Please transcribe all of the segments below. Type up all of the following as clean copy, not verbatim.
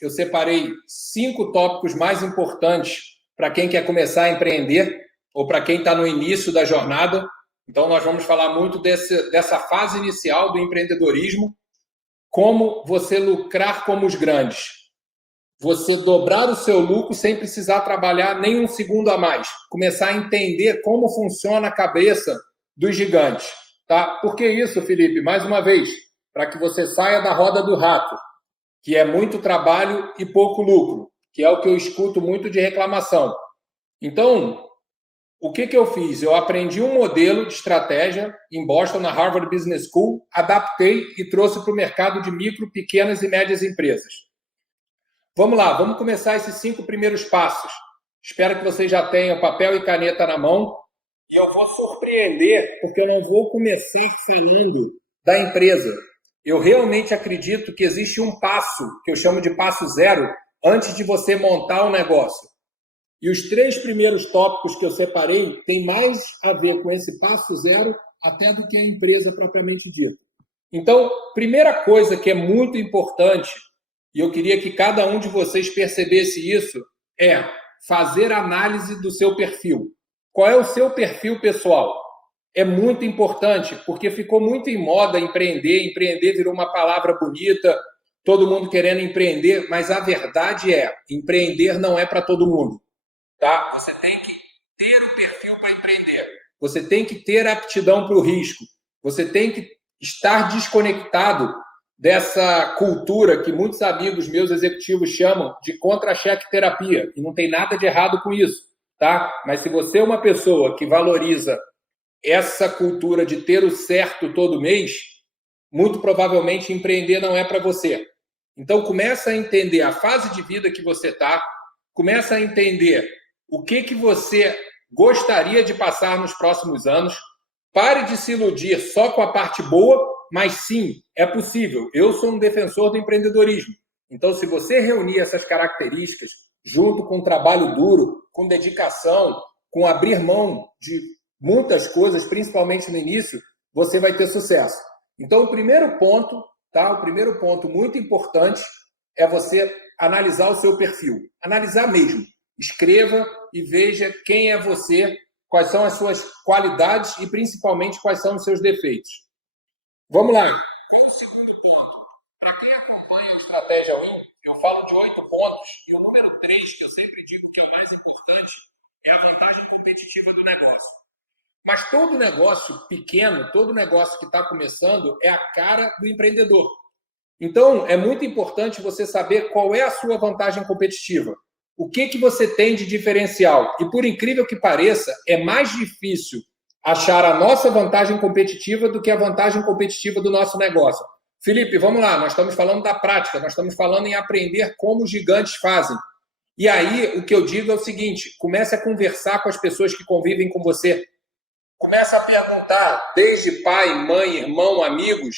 eu separei 5 tópicos mais importantes para quem quer começar a empreender ou para quem está no início da jornada. Então, nós vamos falar muito dessa fase inicial do empreendedorismo, como você lucrar como os grandes. Você dobrar o seu lucro sem precisar trabalhar nem um segundo a mais. Começar a entender como funciona a cabeça dos gigantes. Tá? Por que isso, Felipe? Mais uma vez, para que você saia da roda do rato, que é muito trabalho e pouco lucro, que é o que eu escuto muito de reclamação. Então, o que eu fiz? Eu aprendi um modelo de estratégia em Boston, na Harvard Business School, adaptei e trouxe para o mercado de micro, pequenas e médias empresas. Vamos lá, vamos começar esses 5 primeiros passos. Espero que vocês já tenham papel e caneta na mão. E eu vou surpreender, porque eu não vou começar falando da empresa. Eu realmente acredito que existe um passo, que eu chamo de passo zero, antes de você montar um negócio. E os 3 primeiros tópicos que eu separei têm mais a ver com esse passo zero até do que a empresa propriamente dita. Então, primeira coisa que é muito importante, e eu queria que cada um de vocês percebesse isso, é fazer análise do seu perfil. Qual é o seu perfil pessoal? É muito importante, porque ficou muito em moda empreender, empreender virou uma palavra bonita, todo mundo querendo empreender, mas a verdade é, empreender não é para todo mundo. Tá? Você tem que ter o perfil para empreender. Você tem que ter aptidão para o risco. Você tem que estar desconectado dessa cultura que muitos amigos meus executivos chamam de contra-cheque terapia. E não tem nada de errado com isso. Tá? Mas se você é uma pessoa que valoriza essa cultura de ter o certo todo mês, muito provavelmente empreender não é para você. Então, começa a entender a fase de vida que você está, começa a entender o que você gostaria de passar nos próximos anos. Pare de se iludir só com a parte boa, mas sim, é possível. Eu sou um defensor do empreendedorismo. Então, se você reunir essas características, junto com trabalho duro, com dedicação, com abrir mão de muitas coisas, principalmente no início, você vai ter sucesso. Então, o primeiro ponto, tá? O primeiro ponto muito importante é você analisar o seu perfil. Analisar mesmo. Escreva e veja quem é você, quais são as suas qualidades e, principalmente, quais são os seus defeitos. Vamos lá. Para quem acompanha o Estratégia Win, eu falo de 8 pontos e o número 3, que eu sempre digo que é o mais importante, é a vantagem competitiva do negócio. Mas todo negócio pequeno, todo negócio que está começando é a cara do empreendedor. Então, é muito importante você saber qual é a sua vantagem competitiva. O que você tem de diferencial? E por incrível que pareça, é mais difícil achar a nossa vantagem competitiva do que a vantagem competitiva do nosso negócio. Felipe, vamos lá, nós estamos falando da prática, nós estamos falando em aprender como os gigantes fazem. E aí, o que eu digo é o seguinte, comece a conversar com as pessoas que convivem com você. Comece a perguntar, desde pai, mãe, irmão, amigos,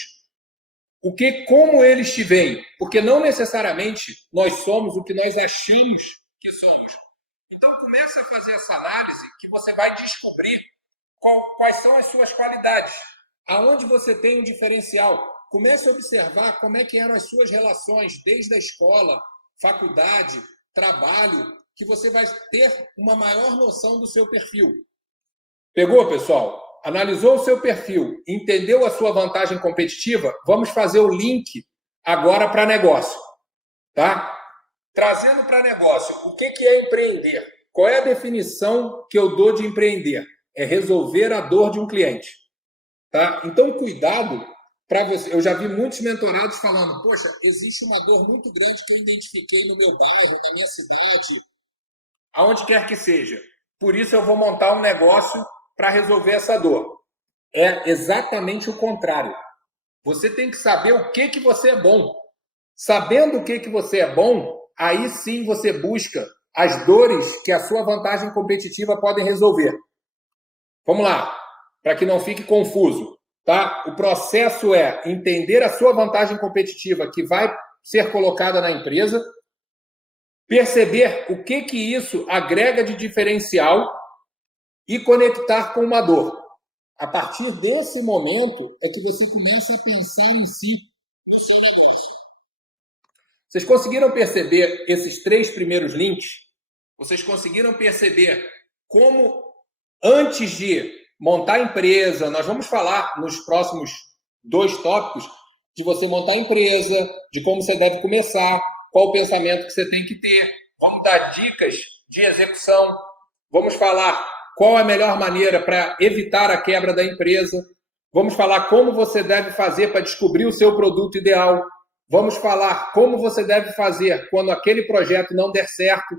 como eles te veem, porque não necessariamente nós somos o que nós achamos que somos. Então, comece a fazer essa análise que você vai descobrir quais são as suas qualidades, aonde você tem um diferencial. Comece a observar como é que eram as suas relações, desde a escola, faculdade, trabalho, que você vai ter uma maior noção do seu perfil. Pegou, pessoal? Analisou o seu perfil, entendeu a sua vantagem competitiva? Vamos fazer o link agora para negócio, tá? Trazendo para negócio, o que é empreender? Qual é a definição que eu dou de empreender? É resolver a dor de um cliente, tá? Então, cuidado para você. Eu já vi muitos mentorados falando, poxa, existe uma dor muito grande que eu identifiquei no meu bairro, na minha cidade, aonde quer que seja. Por isso eu vou montar um negócio para resolver essa dor. É exatamente o contrário. Você tem que saber o que você é bom. Sabendo o que você é bom, aí sim você busca as dores que a sua vantagem competitiva podem resolver. Vamos lá, para que não fique confuso. Tá? O processo é entender a sua vantagem competitiva que vai ser colocada na empresa, perceber o que isso agrega de diferencial e conectar com uma dor. A partir desse momento é que você começa a pensar em si. Vocês conseguiram perceber esses 3 primeiros links? Vocês conseguiram perceber como, antes de montar a empresa, nós vamos falar nos próximos 2 tópicos, de você montar a empresa, de como você deve começar, qual o pensamento que você tem que ter. Vamos dar dicas de execução. Vamos falar qual a melhor maneira para evitar a quebra da empresa. Vamos falar como você deve fazer para descobrir o seu produto ideal. Vamos falar como você deve fazer quando aquele projeto não der certo.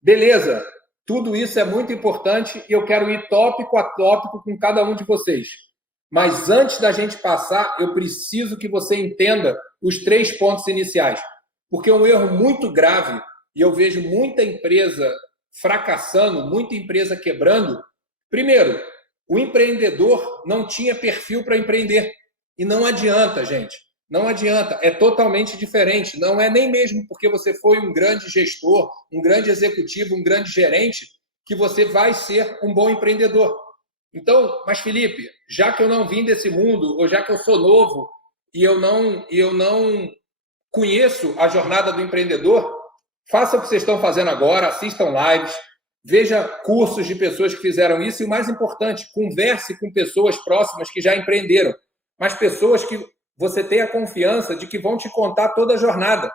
Beleza, tudo isso é muito importante e eu quero ir tópico a tópico com cada um de vocês. Mas antes da gente passar, eu preciso que você entenda os 3 pontos iniciais. Porque é um erro muito grave e eu vejo muita empresa fracassando, muita empresa quebrando. Primeiro, o empreendedor não tinha perfil para empreender. E não adianta, gente. Não adianta. É totalmente diferente. Não é nem mesmo porque você foi um grande gestor, um grande executivo, um grande gerente, que você vai ser um bom empreendedor. Então, mas Felipe, já que eu não vim desse mundo, ou já que eu sou novo e eu não conheço a jornada do empreendedor, faça o que vocês estão fazendo agora, assistam lives, veja cursos de pessoas que fizeram isso e, o mais importante, converse com pessoas próximas que já empreenderam, mas pessoas que você tenha confiança de que vão te contar toda a jornada.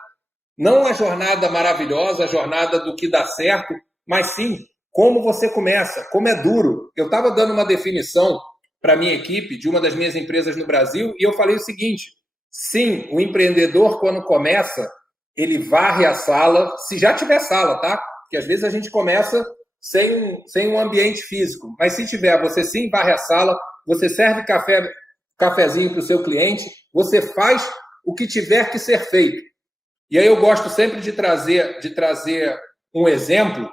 Não a jornada maravilhosa, a jornada do que dá certo, mas sim como você começa, como é duro. Eu estava dando uma definição para a minha equipe de uma das minhas empresas no Brasil e eu falei o seguinte: sim, o empreendedor, quando começa, ele varre a sala, se já tiver sala, tá? Porque às vezes a gente começa sem um ambiente físico, mas se tiver, você sim varre a sala, você serve cafezinho para o seu cliente, você faz o que tiver que ser feito. E aí eu gosto sempre de trazer um exemplo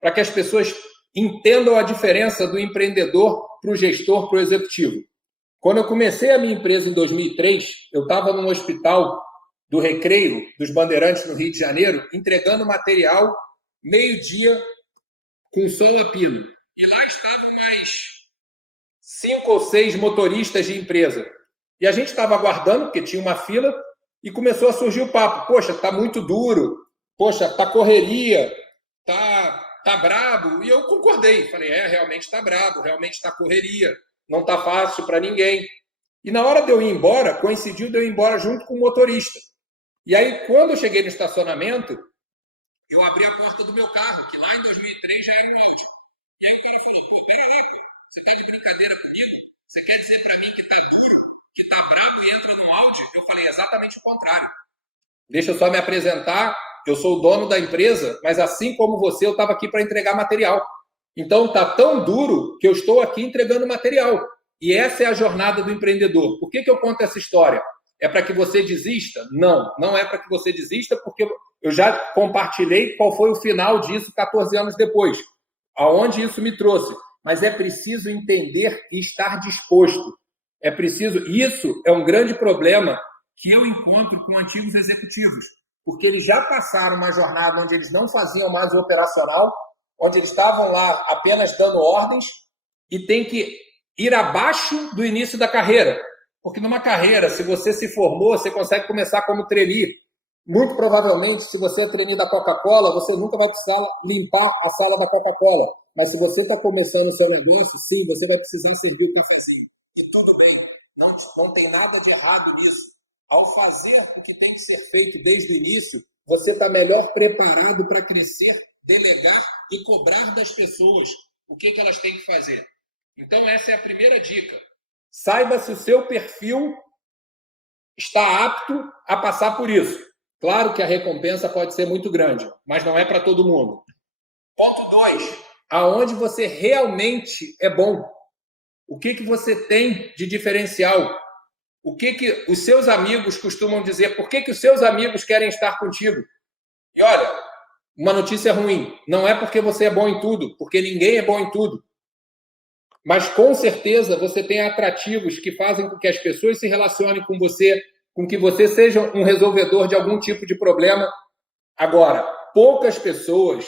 para que as pessoas entendam a diferença do empreendedor para o gestor, para o executivo. Quando eu comecei a minha empresa em 2003, eu estava num hospital do Recreio, dos Bandeirantes, no Rio de Janeiro, entregando material meio-dia com sol a pino. E lá estavam mais 5 ou 6 motoristas de empresa. E a gente estava aguardando, porque tinha uma fila, e começou a surgir o papo. Poxa, está muito duro. Poxa, está correria. Tá brabo. E eu concordei. Falei, realmente está brabo, realmente está correria. Não está fácil para ninguém. E na hora de eu ir embora, coincidiu de eu ir embora junto com o motorista. E aí, quando eu cheguei no estacionamento, eu abri a porta do meu carro, que lá em 2003 já era um Audi. E aí ele falou, pô, peraí, você tá de brincadeira comigo? Você quer dizer para mim que tá duro, que tá bravo e entra no Audi? Eu falei exatamente o contrário. Deixa eu só me apresentar, eu sou o dono da empresa, mas assim como você, eu estava aqui para entregar material. Então tá tão duro que eu estou aqui entregando material. E essa é a jornada do empreendedor. Por que eu conto essa história? É para que você desista? Não, não é para que você desista, porque eu já compartilhei qual foi o final disso 14 anos depois, aonde isso me trouxe. Mas é preciso entender e estar disposto. É preciso. Isso é um grande problema que eu encontro com antigos executivos, porque eles já passaram uma jornada onde eles não faziam mais o operacional, onde eles estavam lá apenas dando ordens e tem que ir abaixo do início da carreira. Porque numa carreira, se você se formou, você consegue começar como trainee. Muito provavelmente, se você é trainee da Coca-Cola, você nunca vai precisar limpar a sala da Coca-Cola. Mas se você está começando o seu negócio, sim, você vai precisar servir o cafezinho. E tudo bem, não tem nada de errado nisso. Ao fazer o que tem que ser feito desde o início, você está melhor preparado para crescer, delegar e cobrar das pessoas o que elas têm que fazer. Então, essa é a primeira dica. Saiba se o seu perfil está apto a passar por isso. Claro que a recompensa pode ser muito grande, mas não é para todo mundo. Ponto 2. Aonde você realmente é bom. O que você tem de diferencial? O que os seus amigos costumam dizer? Por que os seus amigos querem estar contigo? E olha, uma notícia ruim. Não é porque você é bom em tudo, porque ninguém é bom em tudo. Mas, com certeza, você tem atrativos que fazem com que as pessoas se relacionem com você, com que você seja um resolvedor de algum tipo de problema. Agora, poucas pessoas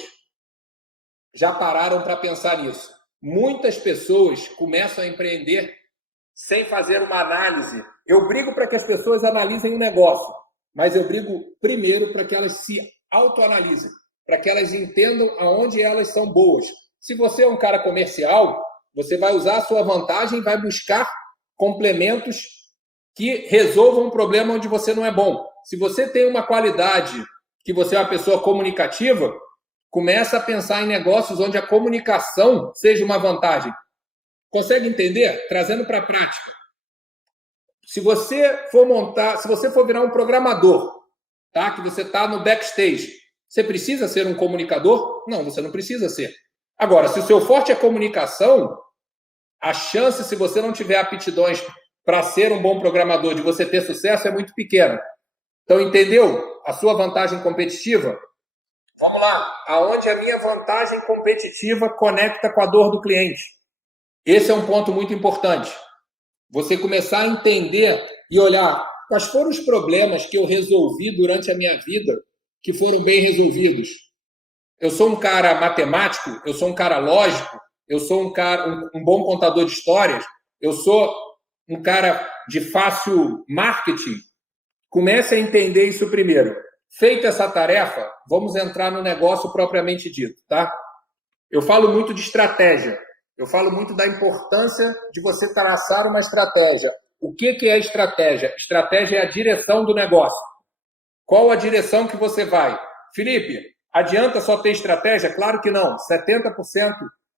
já pararam para pensar nisso. Muitas pessoas começam a empreender sem fazer uma análise. Eu brigo para que as pessoas analisem um negócio, mas eu brigo primeiro para que elas se autoanalisem, para que elas entendam aonde elas são boas. Se você é um cara comercial, você vai usar a sua vantagem e vai buscar complementos que resolvam um problema onde você não é bom. Se você tem uma qualidade, que você é uma pessoa comunicativa, começa a pensar em negócios onde a comunicação seja uma vantagem. Consegue entender? Trazendo para a prática. Se você for virar um programador, tá? Que você está no backstage, você precisa ser um comunicador? Não, você não precisa ser. Agora, se o seu forte é comunicação, a chance, se você não tiver aptidões para ser um bom programador, de você ter sucesso, é muito pequena. Então, entendeu a sua vantagem competitiva? Vamos lá. Aonde a minha vantagem competitiva conecta com a dor do cliente? Esse é um ponto muito importante. Você começar a entender e olhar quais foram os problemas que eu resolvi durante a minha vida que foram bem resolvidos. Eu sou um cara matemático, eu sou um cara lógico, eu sou um bom contador de histórias, eu sou um cara de fácil marketing. Comece a entender isso primeiro. Feita essa tarefa, vamos entrar no negócio propriamente dito, tá? Eu falo muito de estratégia. Eu falo muito da importância de você traçar uma estratégia. O que é estratégia? Estratégia é a direção do negócio. Qual a direção que você vai? Felipe, adianta só ter estratégia? Claro que não. 70%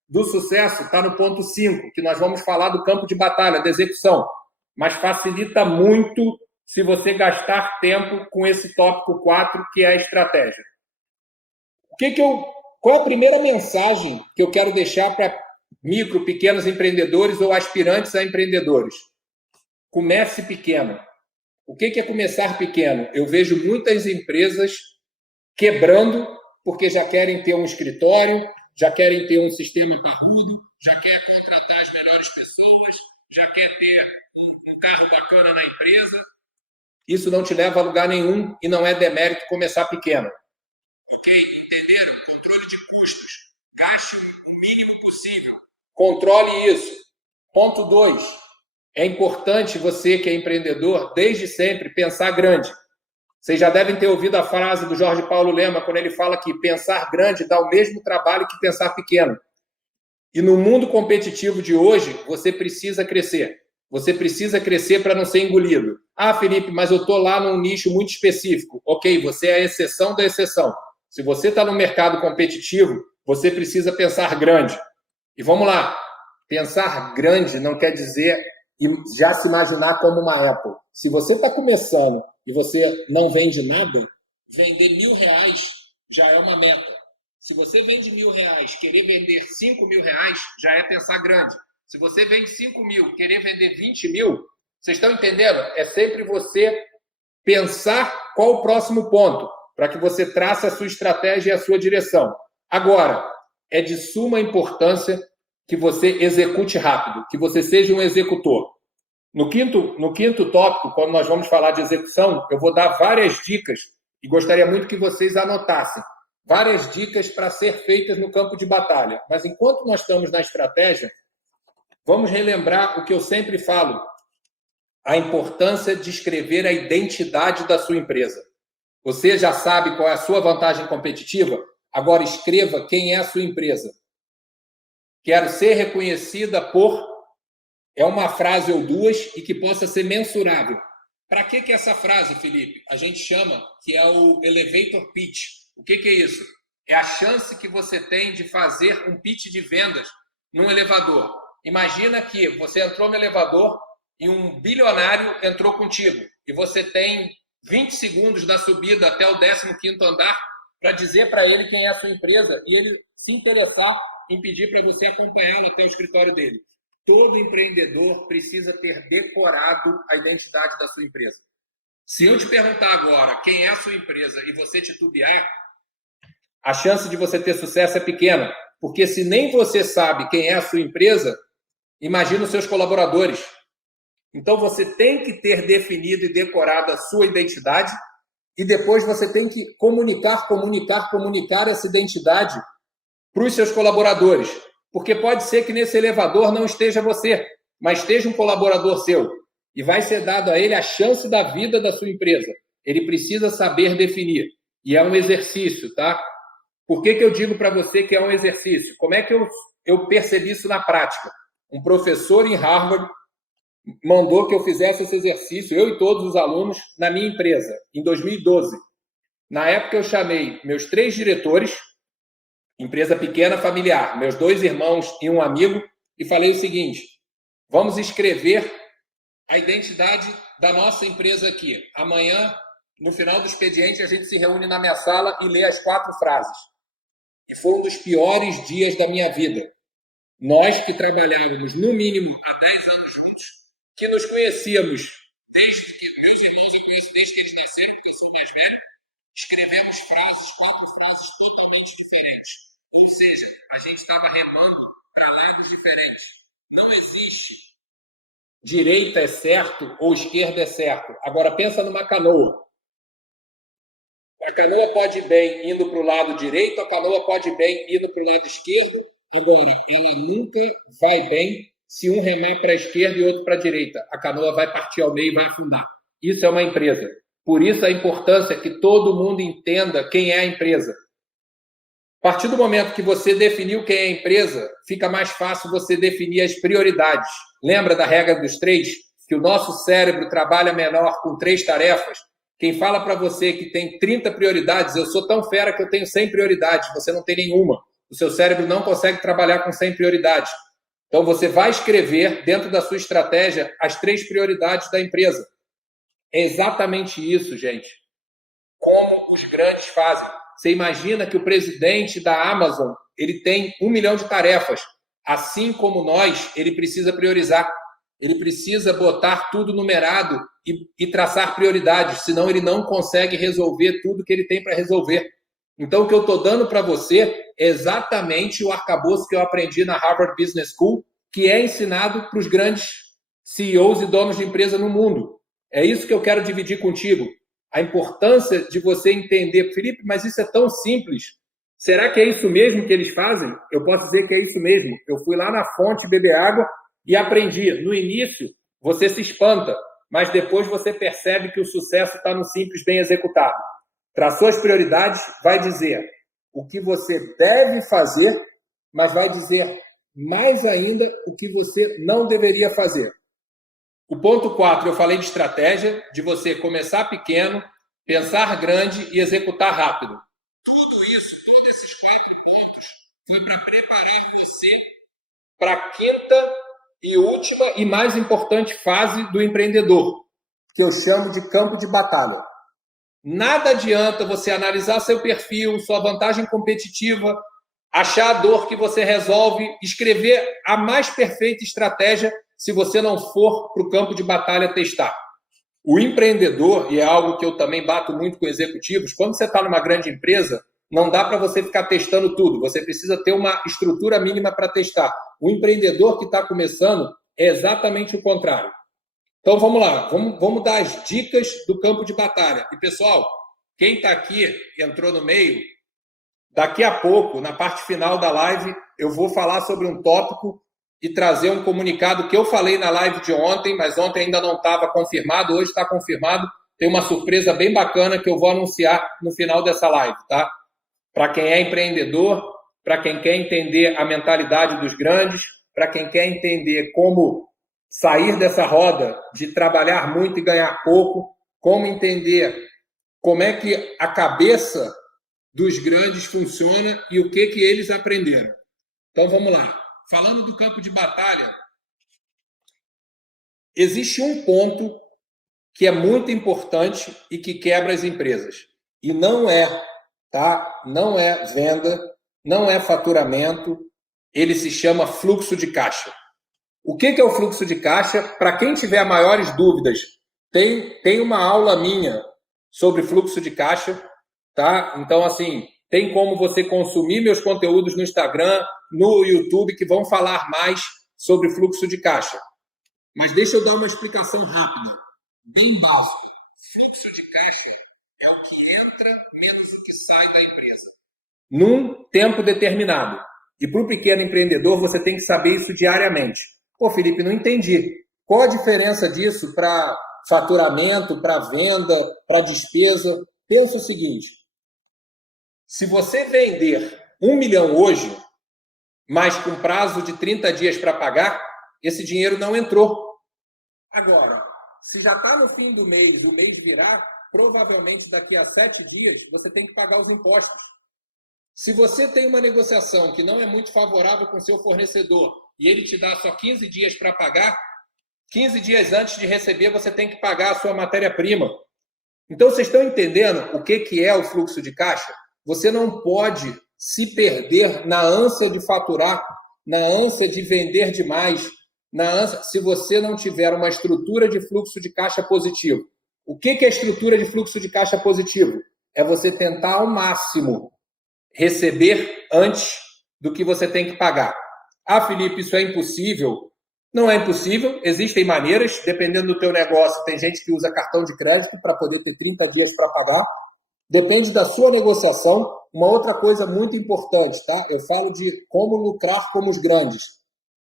do sucesso está no ponto 5, que nós vamos falar do campo de batalha, da execução. Mas facilita muito se você gastar tempo com esse tópico 4, que é a estratégia. Qual é a primeira mensagem que eu quero deixar para micro, pequenos empreendedores ou aspirantes a empreendedores? Comece pequeno. O que é começar pequeno? Eu vejo muitas empresas quebrando porque já querem ter um escritório, já querem ter um sistema parrudo, já querem contratar as melhores pessoas, já quer ter um carro bacana na empresa. Isso não te leva a lugar nenhum e não é demérito começar pequeno. Ok? Entenderam? Controle de custos. Gaste o mínimo possível. Controle isso. Ponto 2. É importante você que é empreendedor, desde sempre, pensar grande. Vocês já devem ter ouvido a frase do Jorge Paulo Lema, quando ele fala que pensar grande dá o mesmo trabalho que pensar pequeno. E no mundo competitivo de hoje, você precisa crescer. Você precisa crescer para não ser engolido. Ah, Felipe, mas eu estou lá num nicho muito específico. Ok, você é a exceção da exceção. Se você está no mercado competitivo, você precisa pensar grande. E vamos lá. Pensar grande não quer dizer já se imaginar como uma Apple. Se você está começando e você não vende nada, vender R$1.000 já é uma meta. Se você vende R$1.000, querer vender R$5.000 já é pensar grande. Se você vende 5.000, querer vender 20.000, vocês estão entendendo? É sempre você pensar qual o próximo ponto, para que você trace a sua estratégia e a sua direção. Agora, é de suma importância que você execute rápido, que você seja um executor. No quinto tópico, quando nós vamos falar de execução, eu vou dar várias dicas e gostaria muito que vocês anotassem. Várias dicas para ser feitas no campo de batalha. Mas enquanto nós estamos na estratégia, vamos relembrar o que eu sempre falo, a importância de escrever a identidade da sua empresa. Você já sabe qual é a sua vantagem competitiva? Agora escreva quem é a sua empresa. Quero ser reconhecida por... É uma frase ou duas e que possa ser mensurável. Para que essa frase, Felipe? A gente chama que é o elevator pitch. O que é isso? É a chance que você tem de fazer um pitch de vendas num elevador. Imagina que você entrou no elevador e um bilionário entrou contigo. E você tem 20 segundos da subida até o 15º andar para dizer para ele quem é a sua empresa e ele se interessar em pedir para você acompanhá-lo até o escritório dele. Todo empreendedor precisa ter decorado a identidade da sua empresa. Se eu te perguntar agora quem é a sua empresa e você titubear, a chance de você ter sucesso é pequena. Porque se nem você sabe quem é a sua empresa, imagina os seus colaboradores. Então você tem que ter definido e decorado a sua identidade e depois você tem que comunicar essa identidade para os seus colaboradores. Porque pode ser que nesse elevador não esteja você, mas esteja um colaborador seu. E vai ser dado a ele a chance da vida da sua empresa. ele precisa saber definir. E é um exercício, tá? Por que eu digo para você que é um exercício? Como é que eu percebi isso na prática? Um professor em Harvard mandou que eu fizesse esse exercício, eu e todos os alunos, na minha empresa, em 2012. Na época, eu chamei meus 3 diretores, empresa pequena, familiar, meus 2 irmãos e um amigo, e falei o seguinte: vamos escrever a identidade da nossa empresa aqui. Amanhã, no final do expediente, a gente se reúne na minha sala e lê as 4 frases. E foi um dos piores dias da minha vida. Nós que trabalhávamos, no mínimo, há 10 anos juntos, que nos conhecíamos desde que meus irmãos eu conheço desde que eles nasceram, porque eu sou mais velho, escrevemos frases, 4 frases totalmente diferentes. Ou seja, a gente estava remando para lados diferentes. Não existe direita é certo ou esquerda é certo. Agora pensa numa canoa. A canoa pode ir bem indo para o lado direito, a canoa pode ir bem indo para o lado esquerdo. Agora, ela nunca vai bem se um remar para a esquerda e outro para a direita. A canoa vai partir ao meio e vai afundar. Isso é uma empresa. Por isso a importância que todo mundo entenda quem é a empresa. A partir do momento que você definiu quem é a empresa, fica mais fácil você definir as prioridades. Lembra da regra dos 3? Que o nosso cérebro trabalha menor com 3 tarefas? Quem fala para você que tem 30 prioridades, eu sou tão fera que eu tenho 100 prioridades, você não tem nenhuma. O seu cérebro não consegue trabalhar com 100 prioridades. Então, você vai escrever, dentro da sua estratégia, as 3 prioridades da empresa. É exatamente isso, gente. Como os grandes fazem. Você imagina que o presidente da Amazon, ele tem 1 milhão de tarefas. Assim como nós, ele precisa priorizar. Ele precisa botar tudo numerado e traçar prioridades, senão ele não consegue resolver tudo que ele tem para resolver. Então, o que eu estou dando para você é exatamente o arcabouço que eu aprendi na Harvard Business School, que é ensinado para os grandes CEOs e donos de empresa no mundo. É isso que eu quero dividir contigo. A importância de você entender, Felipe, mas isso é tão simples. Será que é isso mesmo que eles fazem? Eu posso dizer que é isso mesmo. Eu fui lá na fonte beber água e aprendi. No início, você se espanta, mas depois você percebe que o sucesso está no simples bem executado. Traçou as prioridades, vai dizer o que você deve fazer, mas vai dizer mais ainda o que você não deveria fazer. O ponto 4, eu falei de estratégia, de você começar pequeno, pensar grande e executar rápido. Tudo isso, todos esses 4 pontos, foi para preparar você para a quinta e última e mais importante fase do empreendedor, que eu chamo de campo de batalha. Nada adianta você analisar seu perfil, sua vantagem competitiva, achar a dor que você resolve, escrever a mais perfeita estratégia se você não for para o campo de batalha testar. O empreendedor, e é algo que eu também bato muito com executivos, quando você está numa grande empresa, não dá para você ficar testando tudo, você precisa ter uma estrutura mínima para testar. O empreendedor que está começando é exatamente o contrário. Então vamos lá, vamos dar as dicas do campo de batalha. E pessoal, quem está aqui, entrou no meio, daqui a pouco, na parte final da live, eu vou falar sobre um tópico e trazer um comunicado que eu falei na live de ontem, mas ontem ainda não estava confirmado, hoje está confirmado. Tem uma surpresa bem bacana que eu vou anunciar no final dessa live, tá? Para quem é empreendedor, para quem quer entender a mentalidade dos grandes, para quem quer entender como sair dessa roda de trabalhar muito e ganhar pouco, como entender como é que a cabeça dos grandes funciona e o que eles aprenderam. Então, vamos lá. Falando do campo de batalha, existe um ponto que é muito importante e que quebra as empresas. E não é, tá? Não é venda, não é faturamento, ele se chama fluxo de caixa. O que é o fluxo de caixa? Para quem tiver maiores dúvidas, tem uma aula minha sobre fluxo de caixa, tá? Então, assim, tem como você consumir meus conteúdos no Instagram, no YouTube, que vão falar mais sobre fluxo de caixa. Mas deixa eu dar uma explicação rápida, bem básica. Fluxo de caixa é o que entra menos o que sai da empresa, num tempo determinado. E para o pequeno empreendedor, você tem que saber isso diariamente. Pô, Felipe, não entendi. Qual a diferença disso para faturamento, para venda, para despesa. Pensa o seguinte: se você vender 1 milhão hoje, mas com prazo de 30 dias para pagar, esse dinheiro não entrou. Agora, se já está no fim do mês, o mês virar, provavelmente daqui a 7 dias, você tem que pagar os impostos. Se você tem uma negociação que não é muito favorável com o seu fornecedor e ele te dá só 15 dias para pagar, 15 dias antes de receber, você tem que pagar a sua matéria-prima. Então, vocês estão entendendo o que é o fluxo de caixa? Você não pode se perder na ânsia de faturar, na ânsia de vender demais, se você não tiver uma estrutura de fluxo de caixa positivo. O que é a estrutura de fluxo de caixa positivo? É você tentar ao máximo receber antes do que você tem que pagar. Ah, Felipe, isso é impossível? Não é impossível, existem maneiras, dependendo do teu negócio, tem gente que usa cartão de crédito para poder ter 30 dias para pagar. Depende da sua negociação. Uma outra coisa muito importante, tá? Eu falo de como lucrar como os grandes.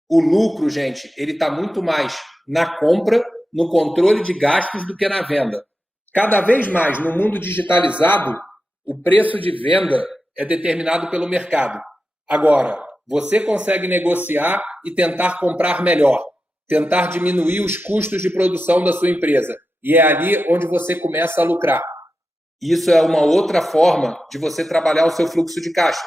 O lucro, gente, ele está muito mais na compra, no controle de gastos do que na venda. Cada vez mais, no mundo digitalizado, o preço de venda é determinado pelo mercado. Agora, você consegue negociar e tentar comprar melhor, tentar diminuir os custos de produção da sua empresa. E é ali onde você começa a lucrar. Isso é uma outra forma de você trabalhar o seu fluxo de caixa.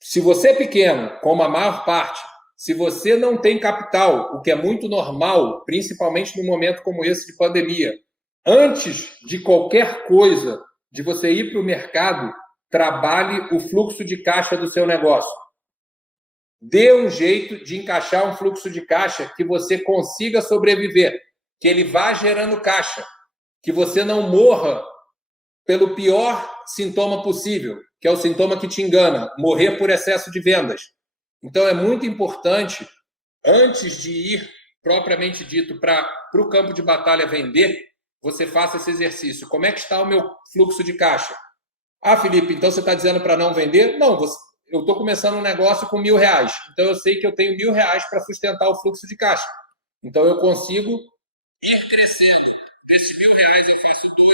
Se você é pequeno, como a maior parte, se você não tem capital, o que é muito normal, principalmente num momento como esse de pandemia, antes de qualquer coisa, de você ir para o mercado, trabalhe o fluxo de caixa do seu negócio. Dê um jeito de encaixar um fluxo de caixa que você consiga sobreviver, que ele vá gerando caixa, que você não morra pelo pior sintoma possível, que é o sintoma que te engana, morrer por excesso de vendas. Então, é muito importante, antes de ir, propriamente dito, para o campo de batalha vender, você faça esse exercício. Como é que está o meu fluxo de caixa? Ah, Felipe, então você está dizendo para não vender? Não, eu estou começando um negócio com R$1.000. Então, eu sei que eu tenho R$1.000 para sustentar o fluxo de caixa. Então, eu consigo ir crescendo. Desses R$1.000 eu faço 2,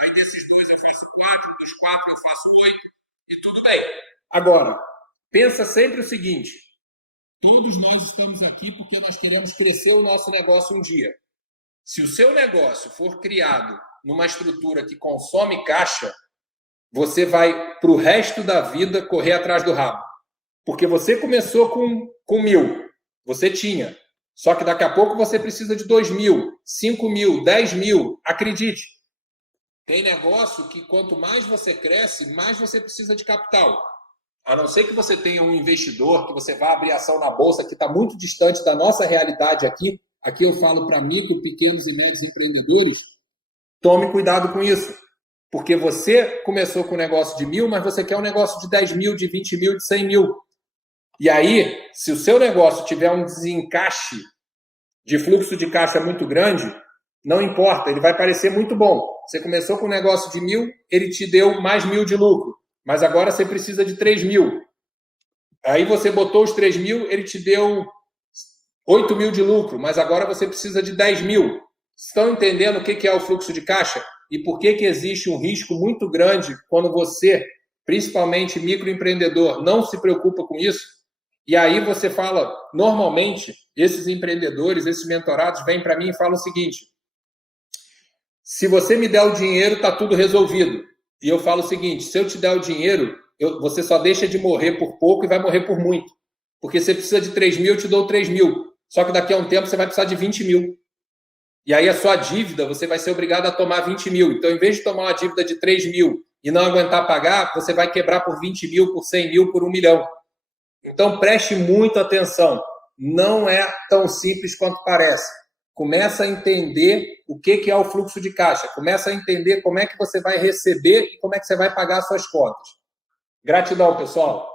aí desses 2 eu faço 4, dos 4 eu faço 8, e tudo bem. Agora, pensa sempre o seguinte: todos nós estamos aqui porque nós queremos crescer o nosso negócio um dia. Se o seu negócio for criado numa estrutura que consome caixa, você vai, para o resto da vida, correr atrás do rabo. Porque você começou com 1.000, você tinha. Só que daqui a pouco você precisa de 2.000, 5.000, 10.000. Acredite, tem negócio que quanto mais você cresce, mais você precisa de capital. A não ser que você tenha um investidor, que você vá abrir ação na bolsa, que está muito distante da nossa realidade aqui. Aqui eu falo para micro, pequenos e médios empreendedores. Tome cuidado com isso. Porque você começou com um negócio de 1.000, mas você quer um negócio de 10.000, de 20.000, de 100.000. E aí, se o seu negócio tiver um desencaixe de fluxo de caixa muito grande, não importa, ele vai parecer muito bom. Você começou com um negócio de 1.000, ele te deu mais 1.000 de lucro, mas agora você precisa de 3.000. Aí você botou os 3.000, ele te deu 8.000 de lucro, mas agora você precisa de 10.000. Estão entendendo o que é o fluxo de caixa? E por que existe um risco muito grande quando você, principalmente microempreendedor, não se preocupa com isso? E aí você fala, normalmente, esses empreendedores, esses mentorados vêm para mim e falam o seguinte: se você me der o dinheiro, está tudo resolvido. E eu falo o seguinte: se eu te der o dinheiro, você só deixa de morrer por pouco e vai morrer por muito. Porque você precisa de 3.000, eu te dou 3.000. Só que daqui a um tempo você vai precisar de 20.000. E aí a sua dívida, você vai ser obrigado a tomar 20.000. Então, em vez de tomar uma dívida de 3.000 e não aguentar pagar, você vai quebrar por 20.000, por 100.000, por 1 milhão. Então, preste muita atenção. Não é tão simples quanto parece. Começa a entender o que é o fluxo de caixa. Começa a entender como é que você vai receber e como é que você vai pagar as suas contas. Gratidão, pessoal.